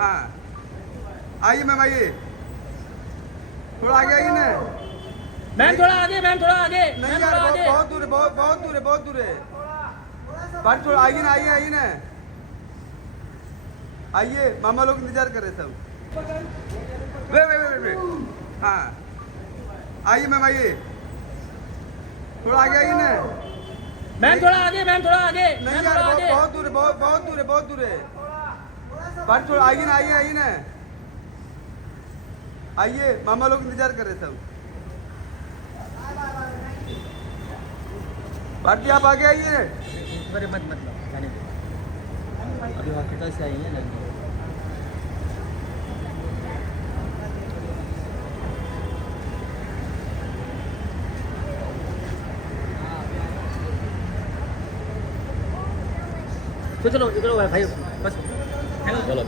हाँ आइए मैम आइए, थोड़ा आगे आइए ना। मैम थोड़ा आगे, मैम थोड़ा आगे, नहीं मैम यार थोड़ा आगे। बहुत दूर है, बहुत दूर है, बहुत दूर है। पर थोड़ा आइए ना, आइए आइए ना, आइए, मामा लोग इंतजार कर रहे सब। वे हाँ आइए मैम आइए, थोड़ा आगे आइए ना। मैम थोड़ा आगे, मैम थोड़ा आगे, नहीं मैम यार थोड़ा आगे। बहुत दूर है, बहुत दूर है, बहुत दूर है। पर थोड़ा आइए ना, आइए आइए ना, आइए, मामा लोग इंतजार कर रहे सब। भारती आप आगे आइए। अरे मत मत लो, जाने दो। अभी हॉस्पिटल से आई है लड़की। तो चलो भाई बस चलो।